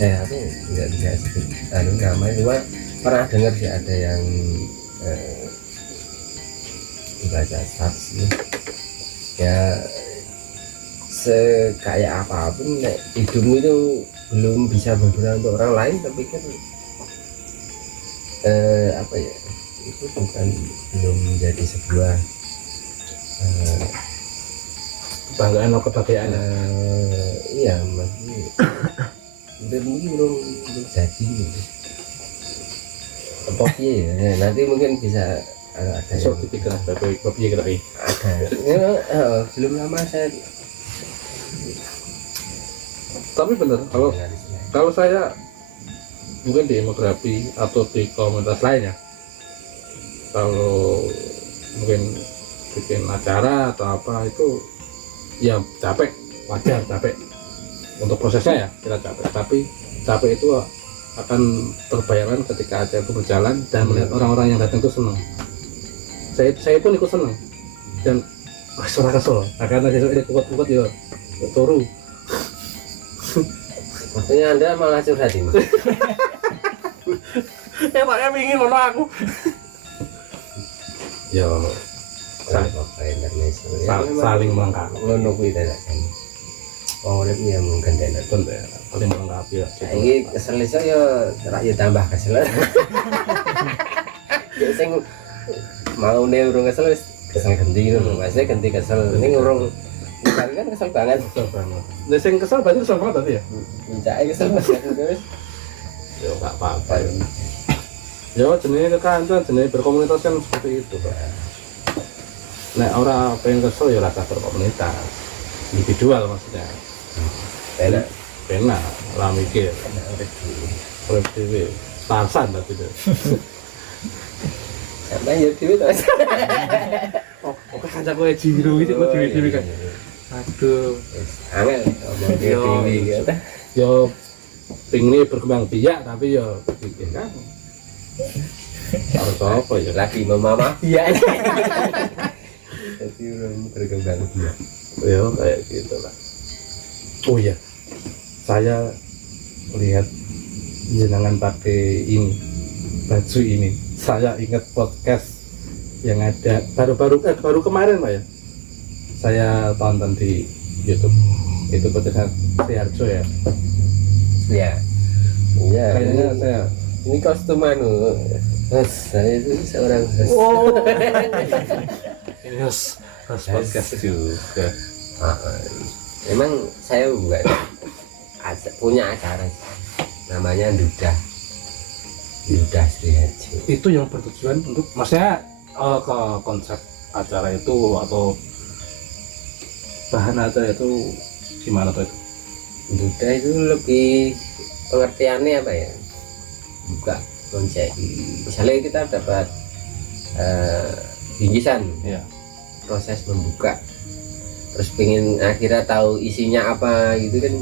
ya, aku nggak bisa sebut namanya, cuma pernah dengar sih ada yang dibaca saksi ya, sekaya apapun hidupmu itu belum bisa berguna untuk orang lain, tapi kan apa ya, itu bukan belum menjadi sebuah kebanggaan atau kebahagiaan. Iya masih mungkin belum jadi gitu. Apa ya, nanti mungkin bisa ada So, yang dipikir bapak lagi. ada ya, belum lama saya Tapi benar, kalau saya mungkin di demografi atau di komunitas lainnya, kalau mungkin bikin acara atau apa itu ya capek, wajar capek untuk prosesnya ya, kita capek, tapi capek itu akan terbayarkan ketika acara itu berjalan dan melihat orang-orang yang datang itu senang. Saya pun ikut senang dan suara kesel karena besok ini kuat-kuat ya turu. maksudnya Anda malah curhat ini. Maknya pingin ngono aku. Ya saling melengkapi. Ngono kuwi ta kan. Oh, ini yang mungkin dene. Betul ya, saling melengkapi ya. Iki kesel iso ya rakyat tambah kesel. Ya sing maune urung kesel wis kesel ganti ngono. Maksudnya ganti kesel. Ning urung kan kesel banget. Kesel banget. Nah, sing kesel berarti kesel banget tadi ya? Puncake kesel banget. Ya enggak apa-apa ya. Ya jenenge kekancan, jenenge berkomunitas kan seperti itu, Pak. Nek ora pengen kesel ya rasa berkomunitas. Individual maksudnya. Enak lah mikir. Urip dhewe. Tarsan tadi itu. Sampai ya dhewe to. Oke kanca kowe jiro iki kok dhewe-dhewe kan. Aduh, Angel omong dhewe gitu. yo pengen berkembang biak tapi yo pikir kan. Harus apa ya? Lagi mama iya. Jadi urung berkembang biak. Ya kayak gitu lah. Oh iya, saya lihat jenengan pakai ini baju ini. Saya ingat podcast yang ada baru kemarin Pak ya. Saya tonton di YouTube. Itu podcastnya si Harjo ya. Iya. Iya. Kayaknya saya. Ini kostum anu. Saya itu seorang host. Wow. Ini host podcast juga. Memang saya bukan punya acara namanya Dudah Sri Harjo. Itu yang bertujuan untuk maksudnya ke konsep acara itu atau bahan acara itu gimana tuh itu? Dudah itu lebih pengertiannya apa ya, buka konsep. Misalnya kita dapat bingkisan, Iya. proses membuka, terus pengen akhirnya tahu isinya apa gitu kan.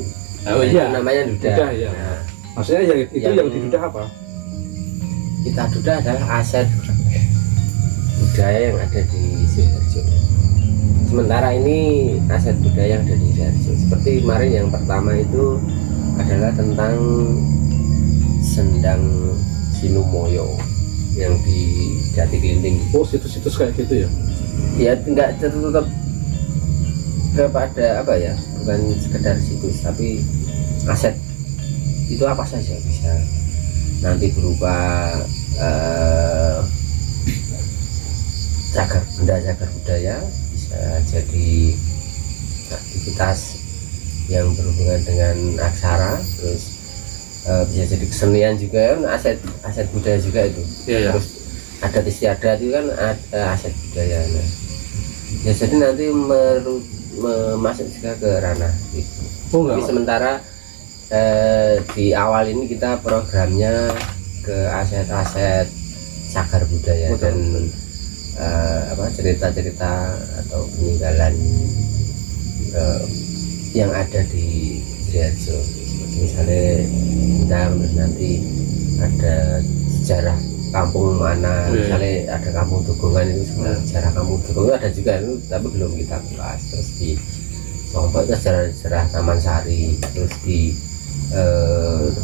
Oh iya, namanya Dudah. Dudah, iya. Nah, Maksudnya yang didudah apa? kita Dudah adalah aset budaya yang ada di Sidoarjo. Sementara ini aset budaya yang ada di Sidoarjo. Seperti kemarin yang pertama itu adalah tentang Sendang Sinumoyo yang di Jati Ginding. Oh, situs-situs kayak gitu ya? Ya enggak tertutup kepada apa ya, bukan sekedar situs, tapi aset itu apa saja bisa nanti berupa cagar budaya, bisa jadi aktivitas yang berhubungan dengan aksara, terus bisa jadi kesenian juga kan, aset budaya juga itu. Iya. Terus adat istiadat itu kan ada aset budaya. Nah, ya jadi nanti masuk juga ke ranah itu. Oh Tapi enggak. sementara di awal ini kita programnya ke aset-aset cagar budaya. Betul. Dan cerita-cerita atau peninggalan yang ada di Sidoarjo. Seperti misalnya nanti ada sejarah kampung mana, misalnya ada kampung Dukungan itu sejarah kampung Dukungan ada juga itu, tapi belum kita bahas. Terus di Sompok itu sejarah Taman Sari, terus di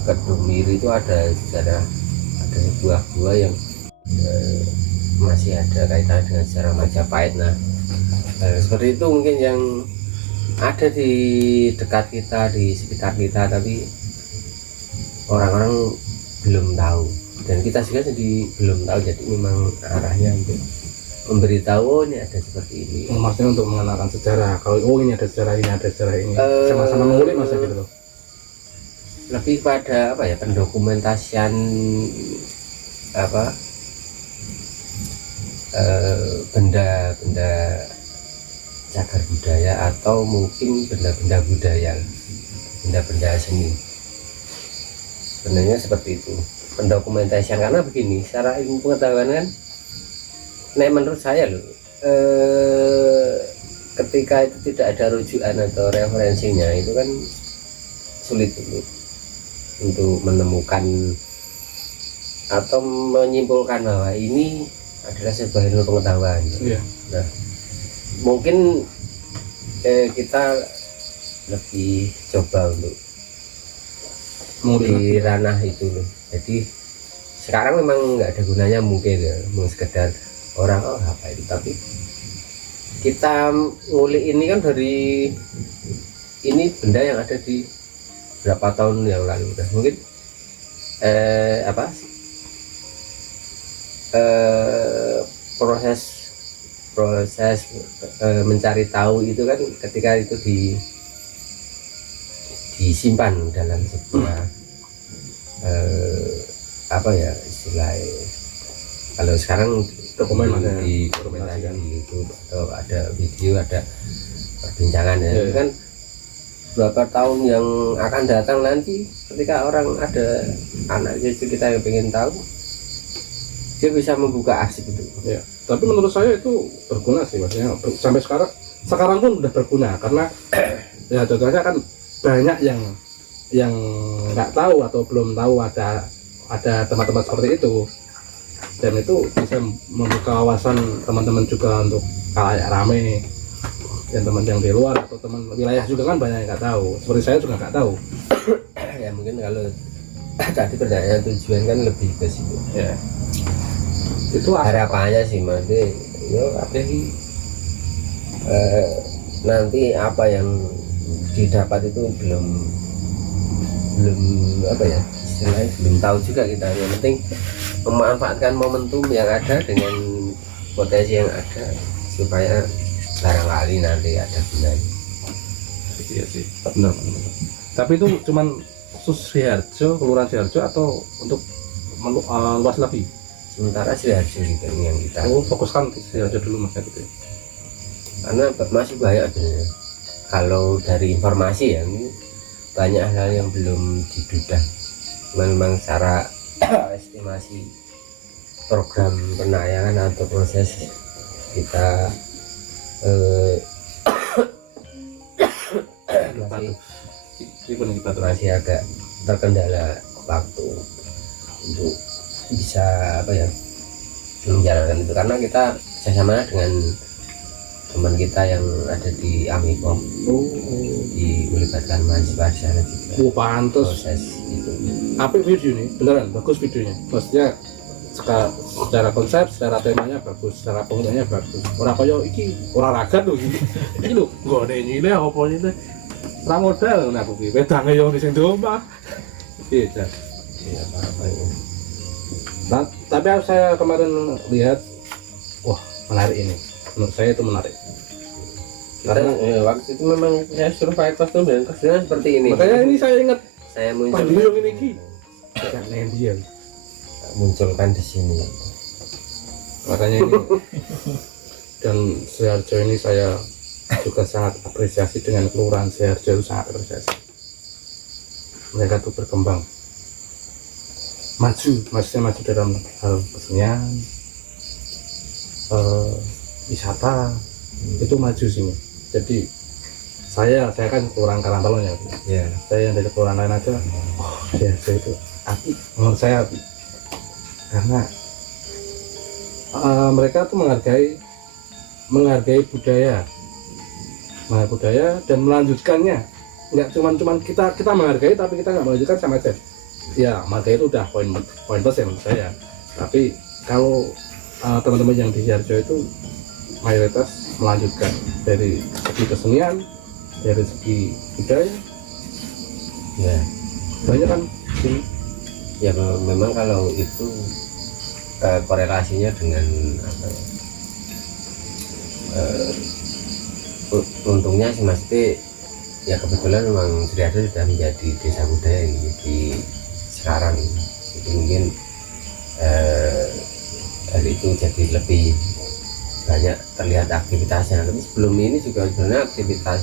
Kedumiri itu ada sejarah, ada sebuah gua yang masih ada kaitan dengan sejarah Majapahit. Nah, seperti itu mungkin yang ada di dekat kita, di sekitar kita, tapi orang-orang belum tahu, dan kita juga jadi belum tahu. Jadi memang arahnya untuk memberitahu, oh ini ada seperti ini. Maksudnya untuk mengenalkan sejarah, kalau oh ini ada sejarah ini, ada sejarah ini, sama-sama mengulik masa gitu loh. Lebih pada apa ya, pendokumentasian apa benda-benda cagar budaya, atau mungkin benda-benda budaya, benda-benda seni. Sebenarnya seperti itu pendokumentasian, karena begini, secara ilmu pengetahuan kan, nah menurut saya loh, ketika itu tidak ada rujukan atau referensinya, itu kan sulit untuk menemukan atau menyimpulkan bahwa ini adalah sebuah ilmu pengetahuan. Iya. Nah, mungkin kita lebih coba untuk di ranah itu loh. Jadi sekarang memang nggak ada gunanya mungkin ya, mau sekedar orang oh apa itu, tapi kita ngulik ini kan dari ini benda yang ada di berapa tahun yang lalu, udah mungkin proses mencari tahu itu kan ketika itu disimpan dalam sebuah apa ya istilahnya, kalau sekarang dokumen di dokumentasi di YouTube atau ada video, ada perbincangan ya, itu kan berapa tahun yang akan datang nanti, ketika orang ada anak cucu kita yang pengen tahu, dia bisa membuka arsip itu. Ya, tapi menurut saya itu berguna sih, maksudnya sampai sekarang pun udah berguna, karena ya contohnya kan banyak yang nggak tahu atau belum tahu ada tempat-tempat seperti itu, dan itu bisa membuka wawasan teman-teman juga untuk kayak rame, dan teman yang di luar atau teman wilayah juga kan banyak yang nggak tahu, seperti saya juga nggak tahu. Ya mungkin kalau tadi pertanyaan tujuan kan lebih ke situ Ya, itu harapannya sih mas, yo apa sih nanti apa yang didapat itu belum apa ya istilahnya, belum tahu juga kita. Yang penting memanfaatkan momentum yang ada dengan potensi yang ada, supaya barangkali nanti ada gunanya. iya sih, benar. Tapi itu cuman khusus Siharjo, Kelurahan Siharjo, atau untuk luas lebih? Sementara Siharjo gitu yang kita fokuskan ke Siharjo dulu mas, gitu ya? Karena masih banyak sebenarnya. Kalau dari informasi ya, ini banyak hal yang belum diduga. Memang secara estimasi program penayangan atau proses kita masih agak terkendala waktu untuk bisa apa ya menjalankan itu, karena kita kerjasama dengan teman kita yang ada di Amikom, melibatkan mahasiswa di sana juga. Pantes Proses itu. Apa video nih? Beneran bagus videonya. Maksudnya secara konsep, secara temanya bagus, secara penggunaannya bagus. Orang kaya iki ora ragat lho iki. Iki lho, nggone nyile apa nyile. Ra modal ngono aku iki. Wedange yo sing domah. Iya, Iya, apa ya. Nah, tapi saya kemarin lihat, wah menarik ini. Menurut saya itu menarik. Karena waktu itu memang saya survei kostum dan kostumnya seperti ini. Makanya ini saya ingat Saya Pandiung ini ki. Kan dia. munculkan di sini. Makanya ini dan Siharjo ini saya juga sangat apresiasi, dengan kelurahan Siharjo itu sangat apresiasi. Mereka tuh berkembang, maksudnya maju dalam hal kesenian, wisata, itu maju sini. Jadi saya kan kelurahan Karangtolo ya, Ya. saya yang dari kelurahan lain aja, Siharjo itu api. Menurut saya apik. Karena mereka tuh menghargai budaya dan melanjutkannya. Nggak cuman kita menghargai tapi kita nggak melanjutkan sama aja. Ya menghargai itu udah poin plus ya menurut saya. Tapi kalau teman-teman yang di Sidoarjo itu mayoritas melanjutkan dari segi kesenian, dari segi budaya, Ya, banyak kan sini. ya memang kalau itu korelasinya dengan apa ya, untungnya sih mesti ya kebetulan memang Sidoarjo sudah menjadi desa budaya yang di sekarang ini. Jadi mungkin dari itu jadi lebih banyak terlihat aktivitasnya. Tapi sebelum ini juga sebenarnya aktivitas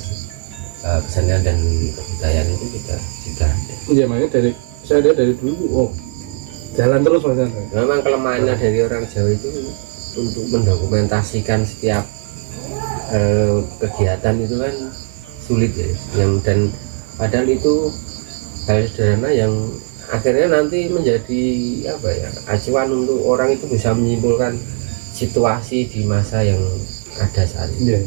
kesenian dan kebudayaan itu sudah ada. Iya makanya saya lihat dari dulu jalan terus Mas Chandra. Memang kelemahannya dari orang Jawa itu untuk mendokumentasikan setiap kegiatan itu kan sulit ya. Dan padahal itu hal sederhana yang akhirnya nanti menjadi apa ya, acuan untuk orang itu bisa menyimpulkan situasi di masa yang ada saat ini. Iya.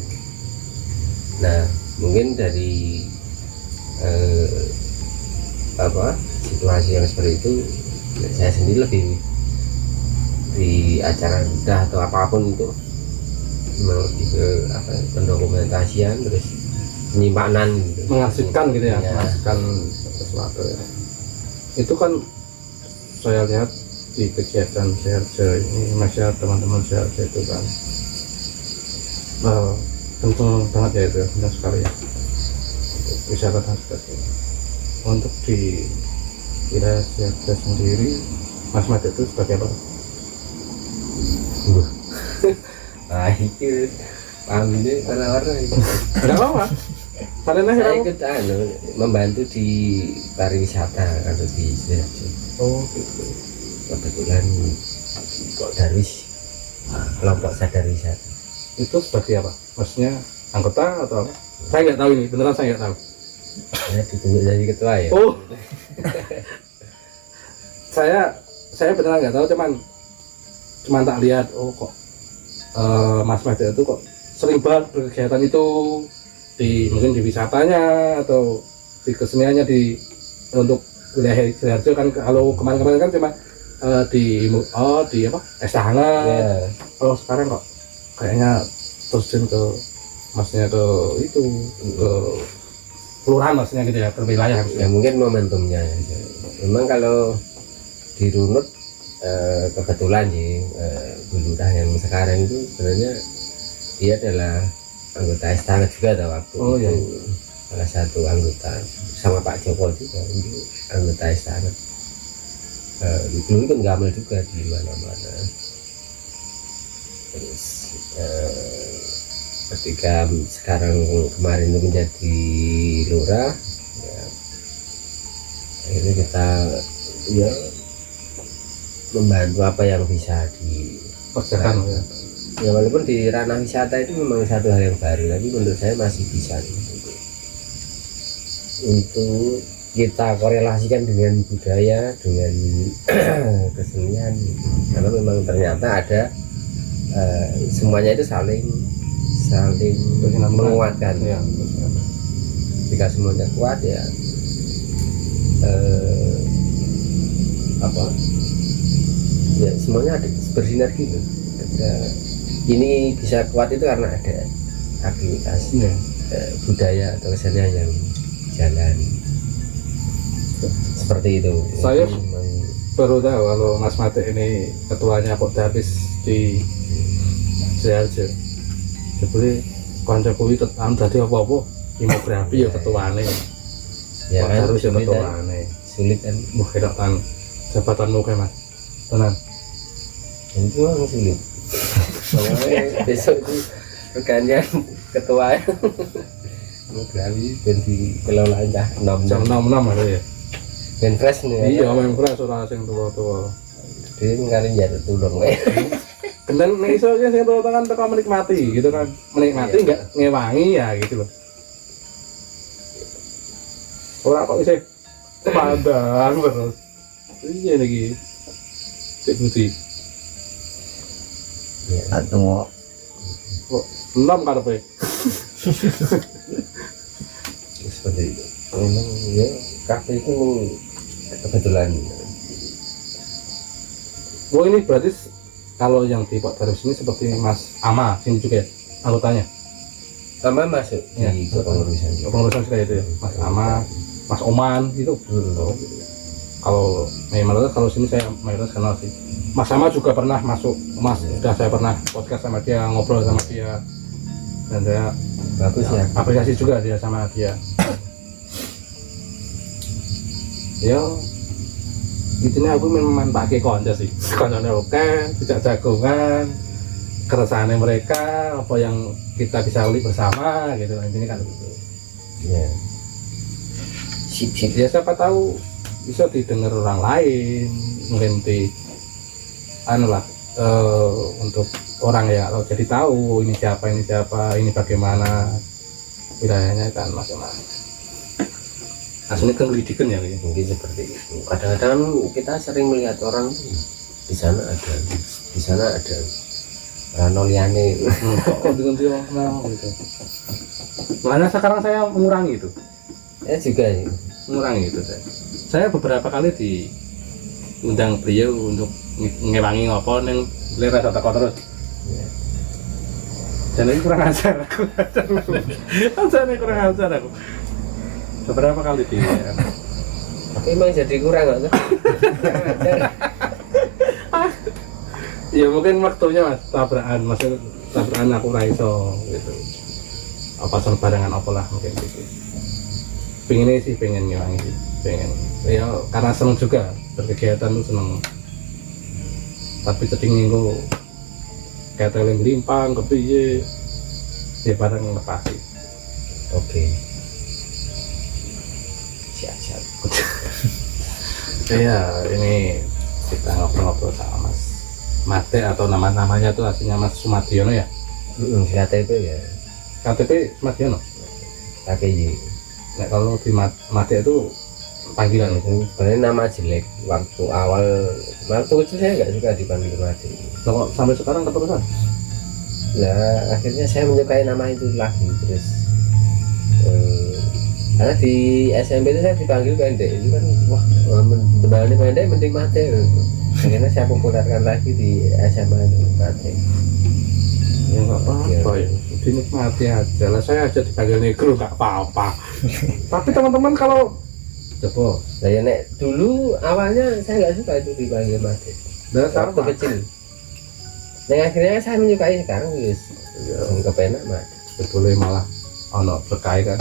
Nah, mungkin dari situasi yang seperti itu saya sendiri lebih di acara udah atau apapun itu lebih ke pendokumentasian terus penyimpanan gitu. Mengasihkan gitu ya, Ya. mengasihkan sesuatu ya. Itu kan saya lihat di kegiatan Sidoarjo ini masih teman-teman Sidoarjo itu kan penting banget ya itu, benar sekali ya, untuk wisata dan sebagainya. Untuk di wilayah Sidoarjo sendiri, Mas Mat itu sebagai apa? Nah, itu paham ini warna-warna itu. Enggak apa-apa. Kalian Saya akhirnya ikut membantu di pariwisata kalau di Sidoarjo. oh gitu. Kebetulan kok Darwis kelompok sadar wisata. Itu sebagai apa? Maksudnya anggota atau apa? Saya nggak tahu ini, beneran saya nggak tahu. Saya ditunjuk jadi ketua ya. Oh, saya beneran nggak tahu, cuman tak lihat. Oh kok Mas Mas itu kok sering banget berkegiatan itu mungkin di wisatanya atau di keseniannya untuk wilayah Sidoarjo kan. Kalau kemarin-kemarin kan cuma di apa es hangat. Ya, Kalau sekarang kok kayaknya terjun ke maksudnya ke itu ke kelurahan maksudnya gitu ya, ke wilayah gitu ya ya. mungkin momentumnya ya. Memang kalau dirunut kebetulan sih Bu Lurah yang sekarang itu sebenarnya dia adalah anggota istana juga pada waktu Oh, itu. iya. Salah satu anggota sama Pak Joko juga itu anggota istana. Dulu kan gamal juga di mana-mana. Terus ketika sekarang kemarin itu menjadi lurah, ya, akhirnya kita ya membantu apa yang bisa Kerjakan ya. ya walaupun di ranah wisata itu memang satu hal yang baru, tapi menurut saya masih bisa untuk kita korelasikan dengan budaya, dengan kesenian, karena memang ternyata ada semuanya itu saling menguatkan. Ya, Jika semuanya kuat ya ya semuanya ada bersinergi loh. Ini bisa kuat itu karena ada aktivitas ya. budaya atau kesenian yang jalan seperti itu. Saya Jadi memang baru tahu kalau Mas Mate ini ketuanya kok Darwis di Sidoarjo. Jadi kanca kuwi dadi apa-apa imografi ya ketuane. ya Kok kan Darwis ya sulit kan, ketuane. sulit kan, Wah, enak kan jabatanmu kayak Mas. Tenan. dan itu memang sulit. Soalnya besok itu pergantian ketua Mugrawi dan dikelola aja Jam 6 ada ya. dan fresh nih. Iya, memang keras ora sing tua-tua. Dia ngalih jatuh tulung. Kemudian nek iso sing tua-tua kan teko menikmati gitu kan. Menikmati enggak ngewangi ya gitu loh. Ora kok isih pandang terus. Iya lagi. Cek Budi. Ya. Atau Kok enam karepe. Seperti itu. Memang ya kafe itu kebetulan. Oh ini berarti kalau yang di Pak Darus ini seperti Mas Ama sini juga ya anggotanya. Sama masuk Ya, di kepengurusan. Kepengurusan juga itu ya. Mas Ama, Mas Oman gitu. Oh, gitu. Kalau mayoritas kalau sini saya mayoritas kenal sih. Mas Ama juga pernah masuk, Mas sudah saya pernah podcast sama dia, ngobrol sama dia, dan saya Bagus ya. apresiasi juga dia sama dia. Ya, intinya aku memang pakai konco sih, konconya oke, tidak jagongan, keresahannya mereka, apa yang kita bisa uli bersama gitu, intinya kan begitu. Ya. Sip. Ya siapa tahu bisa didengar orang lain, mungkin di anu lah untuk orang ya, kalau jadi tahu ini siapa, ini bagaimana wilayahnya kan masing-masing. Aslinya kan pendidikan ya gitu. Mungkin seperti itu. Kadang-kadang kita sering melihat orang di sana ada ranoliane. Ganti-ganti orang gitu. Makanya sekarang saya mengurangi itu. Ya juga sih. Mengurangi itu saya beberapa kali diundang beliau untuk ngewangi ngopo neng lera teko terus Ya. dan ini kurang ajar aku saya kurang ajar aku beberapa kali di Tapi emang jadi kurang nggak tuh? ya mungkin waktunya mas tabrakan maksudnya tabrakan aku raiso gitu apa sembarangan apalah mungkin gitu pengennya sih pengen ngewangi sih pengen ya karena seneng juga berkegiatan tuh seneng tapi ceding itu kayak teling limpang kepiye ya barang lepasi Oke. Siap. iya ini kita ngobrol-ngobrol sama Mas Mate atau namanya tuh aslinya Mas Sumadiono ya KTP ya. KTP Sumadiono KTP. nah kalau di Mate itu panggilan itu Itu sebenarnya nama jelek. Waktu kecil saya nggak suka dipanggil Mati. kok sampai sekarang keterusan Nah akhirnya saya menyukai nama itu lagi terus. Karena di SMP itu saya dipanggil pendek itu kan wah benar pendek mending Mate. Akhirnya saya populerkan lagi di SMA itu Mate. ya nggak apa-apa ya dinikmati aja lah saya aja dipanggil negro nggak apa-apa tapi teman-teman kalau coba Nah ya nek dulu awalnya saya nggak suka itu dipanggil Mate. dan Waktu sama kecil. Nah akhirnya saya menyukai sekarang wis kepenak Mate. sebetulnya malah ono berkait kan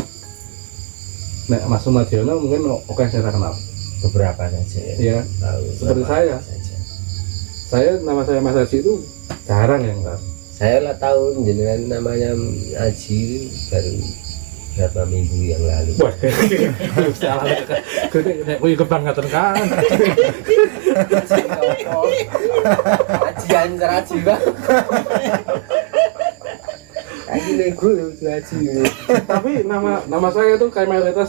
nek Mas Sumadiono mungkin oke saya kenal Beberapa saja ya. iya Tahu seperti beberapa saya. saja. nama saya Mas Haji itu jarang yang kan Saya lah tahu jenengan namanya Aji baru berapa minggu yang lalu. wah salah nek kuwi kebanggaan kan Aji antar Aji bang. Aji negro itu Aji. tapi nama saya itu kayak mayoritas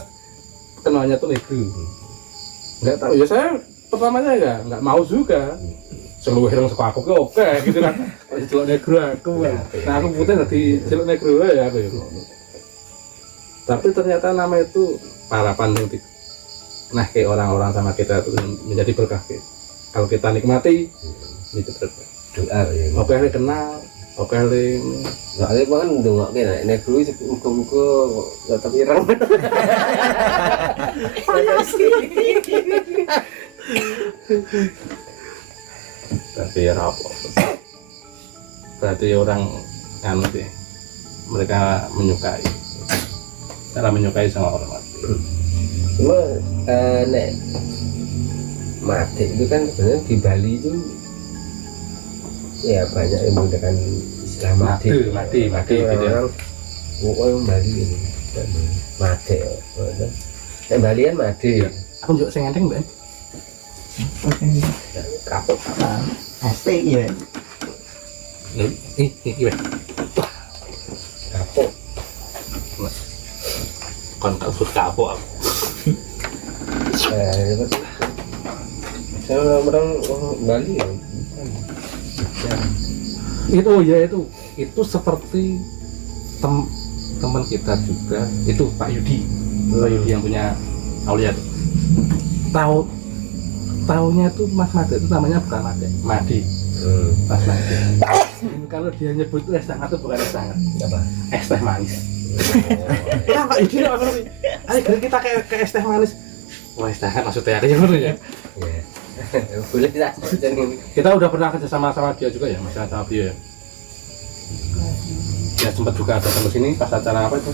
kenalnya tuh negro nggak tahu ya saya pertamanya nggak mau juga seluruh orang suka aku oke gitu kan celok negro aku nah aku putih nanti celok negro ya aku ya tapi ternyata nama itu harapan yang nah kayak orang-orang sama kita itu menjadi berkah gitu. Kalau kita nikmati itu berkah Doa ya. oke yang kenal oke yang Nggak ada kan dongak kena negro itu muka-muka tetap irang. tapi ya apa berarti orang anu sih mereka menyukai cara menyukai sama orang mati Cuma nek Mate itu kan sebenarnya di Bali itu ya banyak yang menggunakan istilah Mate. Mate gitu ya. Orang-orang yang Bali ini Mate. Nek Bali kan Mate. aku juga sing enteng mbak Kapok. ST ya. iki weh Kapok. kon tak usut kapok aku Saya orang Bali ya. Itu itu seperti teman kita juga itu Pak Yudi. Pak Yudi yang punya Aulia tuh. Taunya tuh Mas Made itu namanya bukan Made. Mas Made. Kalau dia nyebut itu es teh hangat itu bukan es teh hangat. Apa? Es teh manis. Ya Pak Yudi apa nih? Ayo kita ke es teh manis. Wah es teh hangat maksudnya ya Iya. Boleh tidak? Kita udah pernah kerja sama dia juga ya, masih sama dia ya. Ya sempat juga ada sama sini pas acara apa itu?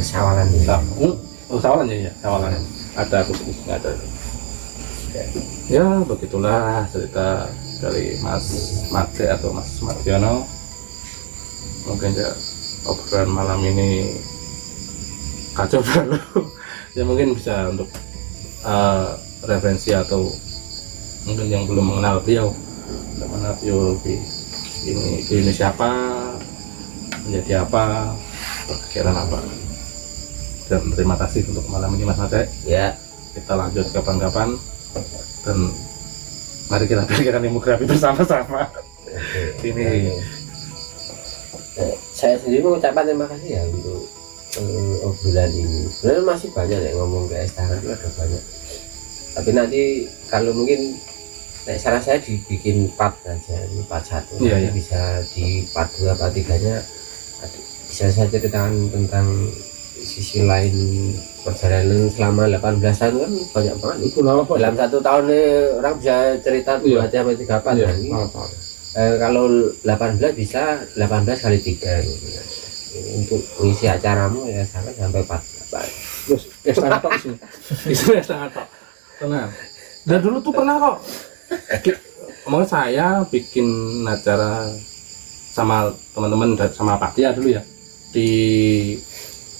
Sawalan ini. Sawalan ya, sawalan. Ada aku nggak ada. Ya begitulah cerita dari Mas Made atau Mas Mardiono. Mungkin ya obrolan malam ini kacau balau. Ya mungkin bisa untuk referensi atau mungkin yang belum mengenal beliau lebih ini siapa, menjadi apa, berkegiatan apa. Dan terima kasih untuk malam ini Mas Made. Ya. Kita lanjut kapan-kapan dan mari kita pikirkan demografi bersama-sama. Ini Saya sendiri mengucapkan terima kasih ya untuk obrolan ini. Sebenarnya masih banyak yang ngomong ke es teh hangat itu ada banyak. Tapi nanti kalau mungkin saran saya dibikin part aja, ini part 1. Iya, Nanti iya. bisa di part 2, part 3-nya bisa saya ceritakan tentang sisi lain perjalanan selama 18 tahun kan banyak banget. itu lama Pak. Dalam 1 tahun orang bisa cerita 2 Iya. sampai 3 part. Iya, Nah, ini, lama. kalau 18 bisa 18 kali 3 gitu. Untuk mengisi acaramu ya sampai 48. Terus es teh hangat sini. Itu es teh hangat. Tenang. Dan dulu tuh pernah kok. Omongin saya bikin acara sama teman-teman sama Pak Tia dulu ya di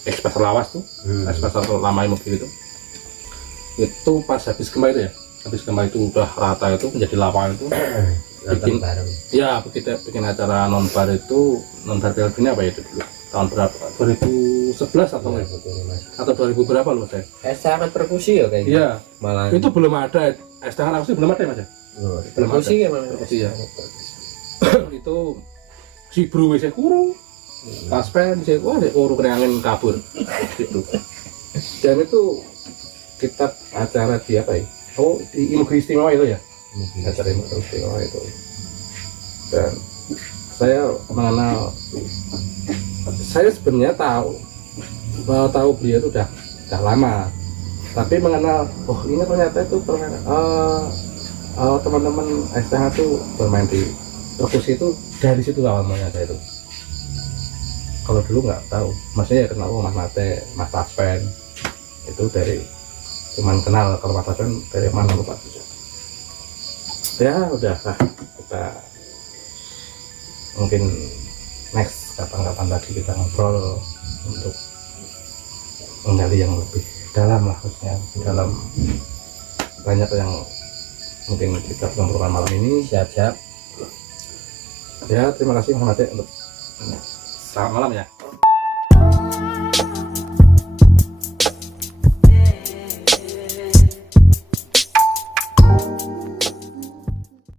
Ekspresi Lawas tuh, Ekspresi lama mobil itu pas habis gempa itu ya, habis gempa itu udah rata itu menjadi lapangan itu bikin bareng. ya bikin acara non-bar itu non-bar PLB ini apa ya itu dulu tahun berapa 2011 atau Iya, betul, Mas. atau 2000 berapa loh saya Sangat perkusi ya kayaknya. iya Malah itu belum ada es teh hangat sih belum ada ya Mas ya? belum perkusi ya Mas. Perkusi ya. Itu si bro wis kuru pas pen sih wah kuru kena angin kabur gitu dan itu kita acara di apa ya di Ilmu Istimewa itu ya acara Ilmu Istimewa itu dan saya mengenal saya sebenarnya tahu beliau itu udah lama tapi mengenal ini ternyata itu teman-teman STH tuh bermain di perkusi itu dari situ awal mulanya saya itu kalau dulu nggak tahu maksudnya ya kenal Mas Made, Mas Taspen itu dari cuman kenal kalau Mas Taspen dari mana lupa ya udah lah kita mungkin next kapan-kapan lagi kita ngobrol untuk menggali yang lebih dalam lah khususnya dalam banyak yang mungkin kita ngobrolkan malam ini. Siap-siap. Ya terima kasih Mas Made untuk selamat malam ya.